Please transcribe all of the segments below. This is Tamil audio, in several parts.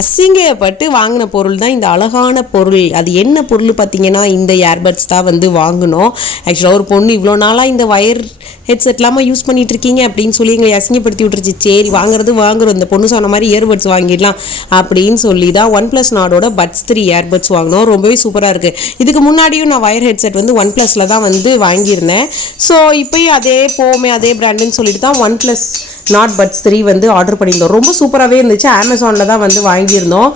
அசிங்கப்பட்டு வாங்கின பொருள் தான் இந்த அழகான பொருள். அது என்ன பொருள் பார்த்தீங்கன்னா, இந்த இயர்பட்ஸ் தான் வந்து வாங்கினோம். ஆக்சுவலாக ஒரு பொண்ணு இவ்வளோ நாளாக இந்த ஒயர் ஹெட்செட் இல்லாமல் யூஸ் பண்ணிட்டு இருக்கீங்க அப்படின்னு சொல்லி எங்களை அசிங்கப்படுத்தி விட்டுருச்சு. சரி வாங்குறோம், இந்த பொண்ணு சொன்ன மாதிரி இயர்பட்ஸ் வாங்கிடலாம் அப்படின்னு சொல்லி தான் OnePlus நாடோட பட்ஸ் 3 இயர்பட்ஸ் வாங்கினோம். ரொம்பவே சூப்பராக இருக்குது. இதுக்கு முன்னாடியும் நான் ஒயர் ஹெட்செட் வந்து OnePlusல தான் வந்து வாங்கியிருந்தேன். ஸோ இப்போயும் அதே பிராண்டுன்னு சொல்லிட்டு தான் OnePlus நாட் பட்ஸ் 3 வந்து ஆர்டர் பண்ணியிருந்தோம். ரொம்ப சூப்பராகவே இருந்துச்சு. அமேசானில் தான் வந்து வாங்கியிருந்தோம்.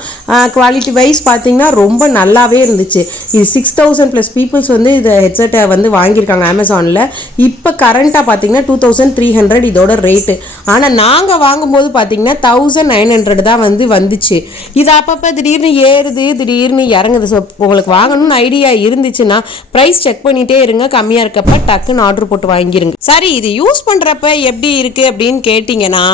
குவாலிட்டி வைஸ் பார்த்தீங்கன்னா ரொம்ப நல்லாவே இருந்துச்சு. இது 6000+ பீப்புள்ஸ் வந்து இந்த ஹெட்செட்டை வந்து வாங்கியிருக்காங்க அமேசானில். இப்போ கரண்ட்டாக பார்த்தீங்கன்னா 2300 இதோட ரேட்டு. ஆனால் நாங்கள் வாங்கும்போது பார்த்தீங்கன்னா 1900 தான் வந்து வந்துச்சு. இது அப்பப்போ திடீர்னு ஏறுது, திடீர்னு இறங்குது. ஸோ உங்களுக்கு வாங்கணும்னு ஐடியா இருந்துச்சுன்னா ப்ரைஸ் செக் பண்ணிகிட்டே இருங்க. கம்மியாக இருக்கப்ப டக்குன்னு ஆர்டர் போட்டு வாங்கிருங்க. சரி, இது யூஸ் பண்ணுறப்ப எப்படி இருக்குது அப்படின்னு கேட்டிங்கன்னா,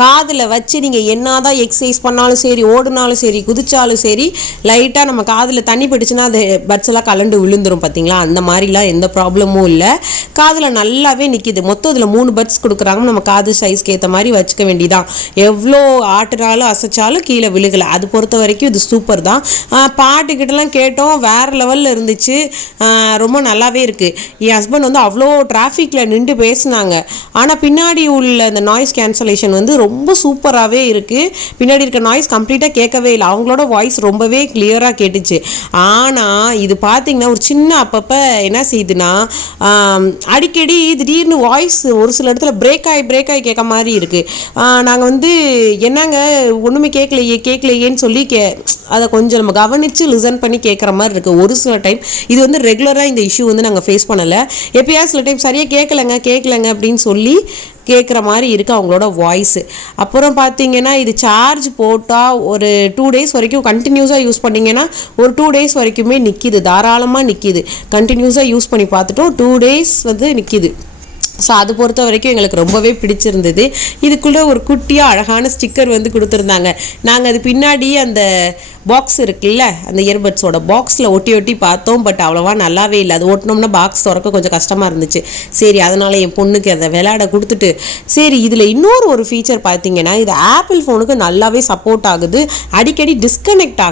காதில் வச்சு நீங்கள் என்னதான் எக்ஸசைஸ் பண்ணாலும் சரி, ஓடுனாலும் சரி, குதிச்சாலும் சரி, லைட்டாக நம்ம காதில் தண்ணி பட்டுச்சுன்னா அது பட்ஸ் எல்லாம் கலண்டு விழுந்துரும். பார்த்தீங்களா, அந்த மாதிரிலாம் எந்த ப்ராப்ளமும் இல்லை. காதில் நல்லாவே நிற்கிது. மொத்தம் இதில் 3 பட்ஸ் கொடுக்குறாங்க. நம்ம காது சைஸ்க்கு ஏற்ற மாதிரி வச்சுக்க வேண்டியதான். எவ்வளோ ஆட்டுனாலும் அசைச்சாலும் கீழே விழுகலை. அது பொறுத்த வரைக்கும் இது சூப்பர் தான். பாட்டுக்கிட்டலாம் கேட்டோம், வேறு லெவலில் இருந்துச்சு. ரொம்ப நல்லாவே இருக்குது. என் ஹஸ்பண்ட் வந்து அவ்வளோ டிராஃபிக்கில் நின்று பேசினாங்க. ஆனால் பின்னாடி உள்ள இந்த நாய்ஸ் கேன்சலேஷன் வந்து ரொம்ப சூப்பராகவே இருக்குது. பின்னாடி இருக்க நாய்ஸ் கம்ப்ளீட்டாக கேட்கவே இல்லை. அவங்களோட வாய்ஸ் ரொம்பவே கிளியராக கேட்டுச்சு. ஆனால் இது பார்த்திங்கன்னா ஒரு சின்ன அப்பப்போ என்ன செய்யுதுன்னா, அடிக்கடி திடீர்னு வாய்ஸ் ஒரு சில இடத்துல பிரேக் ஆகி கேட்க மாதிரி இருக்குது. நாங்கள் வந்து என்னங்க ஒன்றுமே கேட்கலையேன்னு சொல்லி அதை கொஞ்சம் நம்ம கவனித்து லிசன் பண்ணி கேட்குற மாதிரி இருக்குது. ஒரு சில டைம் இது வந்து ரெகுலராக இந்த இஷ்யூ வந்து நாங்கள் ஃபேஸ் பண்ணலை. எப்போயாவது சில டைம் சரியாக கேட்கலைங்க அப்படின்னு சொல்லி கேட்குற மாதிரி இருக்குது அவங்களோட வாய்ஸு. அப்புறம் பார்த்தீங்கன்னா இது சார்ஜ் போட்டால் ஒரு 2 days வரைக்கும் கண்டினியூஸாக யூஸ் பண்ணிங்கன்னா ஒரு 2 days வரைக்குமே நிற்கிது. தாராளமாக நிற்கிது. கண்டினியூஸாக யூஸ் பண்ணி பார்த்துட்டோம், 2 days வந்து நிற்கிது. ஸோ அது பொறுத்த வரைக்கும் எங்களுக்கு ரொம்பவே பிடிச்சிருந்தது. இதுக்குள்ளே ஒரு குட்டியாக அழகான ஸ்டிக்கர் வந்து கொடுத்துருந்தாங்க. நாங்கள் அது பின்னாடி அந்த பாக்ஸ் இருக்குல்ல, அந்த இயர்பட்ஸோட பாக்ஸில் ஒட்டி பார்த்தோம். பட் அவ்வளோவா நல்லாவே இல்லை. அது ஒட்டினோம்னா பாக்ஸ் திறக்க கொஞ்சம் கஷ்டமாக இருந்துச்சு. சரி, அதனால் என் பொண்ணுக்கு அதை விளையாட கொடுத்துட்டு, சரி இதில் இன்னொரு ஃபீச்சர் பார்த்தீங்கன்னா, இது ஆப்பிள் ஃபோனுக்கு நல்லாவே சப்போர்ட் ஆகுது. அடிக்கடி டிஸ்கனெக்ட்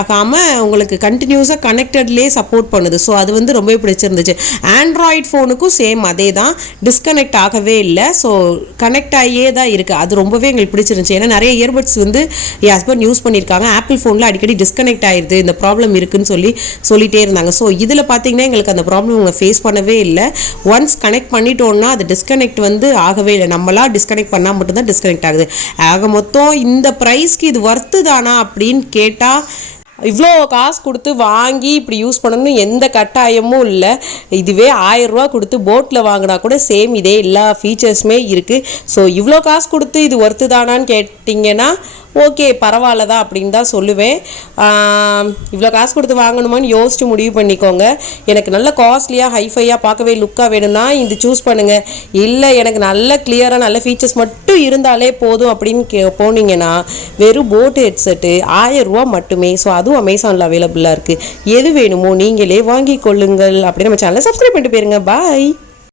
ஆகாமல் உங்களுக்கு கண்டினியூஸாக கனெக்டட்லேயே சப்போர்ட் பண்ணுது. ஸோ அது வந்து ரொம்பவே பிடிச்சிருந்துச்சு. ஆண்ட்ராய்ட் ஃபோனுக்கும் சேம் அதே தான், டிஸ்கனெக்ட் ஆகவே இல்லை. ஸோ கனெக்ட் ஆகியே தான் இருக்குது. அது ரொம்பவே எங்களுக்கு பிடிச்சிருந்துச்சு. ஏன்னா நிறைய இயர்பட்ஸ் வந்து என் ஹஸ்பண்ட் யூஸ் பண்ணியிருக்காங்க. ஆப்பிள் ஃபோனில் அடிக்கடி டிஸ்கனெக்ட் ஆயிடுது, இந்த ப்ராப்ளம் இருக்குன்னு சொல்லிட்டே இருந்தாங்க. ஸோ இதில் பார்த்தீங்கன்னா எங்களுக்கு அந்த ப்ராப்ளம் அவங்க ஃபேஸ் பண்ணவே இல்லை. ஒன்ஸ் கனெக்ட் பண்ணிட்டோன்னா அது டிஸ்கனெக்ட் வந்து ஆகவே இல்லை. நம்மளா டிஸ்கனெக்ட் பண்ணால் மட்டும்தான் டிஸ்கனெக்ட் ஆகுது. ஆக மொத்தம் இந்த ப்ரைஸ்க்கு இது ஒர்த்து தானா அப்படின்னு கேட்டால், இவ்வளோ காசு கொடுத்து வாங்கி இப்படி யூஸ் பண்ணணும்னு எந்த கட்டாயமும் இல்லை. இதுவே 1000 ரூபா கொடுத்து போட்டில் வாங்கினா கூட சேம் இதே எல்லா ஃபீச்சர்ஸுமே இருக்குது. ஸோ இவ்வளோ காசு கொடுத்து இது ஒர்த்து தானான்னு கேட்டிங்கன்னா ஓகே பரவாயில்ல தான் அப்படின்னு தான் சொல்லுவேன். இவ்வளோ காசு கொடுத்து வாங்கணுமான்னு யோசிச்சு முடிவு பண்ணிக்கோங்க. எனக்கு நல்ல காஸ்ட்லியாக ஹைஃபையாக பார்க்கவே லுக்காக வேணும்னா இது சூஸ் பண்ணுங்கள். இல்லை எனக்கு நல்ல கிளியராக நல்ல ஃபீச்சர்ஸ் மட்டும் இருந்தாலே போதும் அப்படின்னு போனீங்கன்னா வெறும் போட் ஹெட்செட்டு 1000 ரூபா மட்டுமே. ஸோ அதுவும் அமேசானில் அவைலபிளாக இருக்குது. எது வேணுமோ நீங்களே வாங்கி கொள்ளுங்கள். அப்படி நம்ம சேனலை சப்ஸ்கிரைப் பண்ணிட்டு போயிருங்க. பாய்.